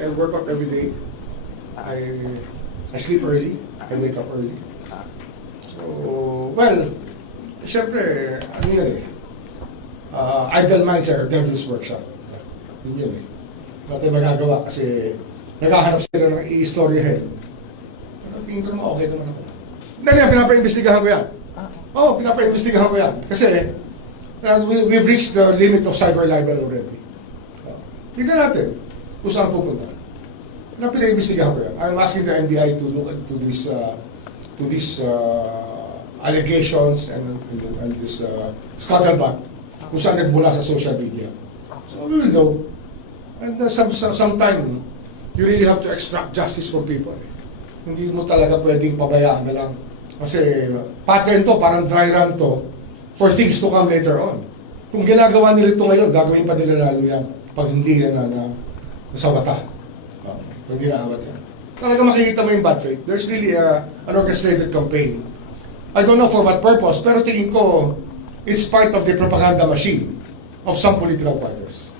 I work out every day. I sleep early. I wake up early. So, well, siyempre, ano yan eh. Idle minds are devil's workshop. Yun yun eh. Wala tayong magagawa kasi naghahanap sila ng i-storyahin. Pero tingin ko naman okay naman ako. Dahil yan, pinapa-investigahan ko yan. Oo, pinapa-investigahan ko yan. Kasi we've reached the limit of cyber libel already. Tignan natin kung saan pupunta. Pinapa-investigahan ko yan. I'm asking the NBI to look into these allegations and this scuttlebutt kung saan nagmula sa social media. So we will know. And sometime, you really have to extract justice from people. Hindi mo talaga pwedeng pabayaan na lang. Kasi pattern to, parang dry run to for things to come later on. Kung ginagawa nila ito ngayon, gagawin pa nila lalo yan pag hindi yan na nasawata. Pag hindi naawat yan. Talaga makikita mo yung bad faith. There's really an orchestrated campaign. I don't know for what purpose, pero tingin ko, it's part of the propaganda machine of some political parties.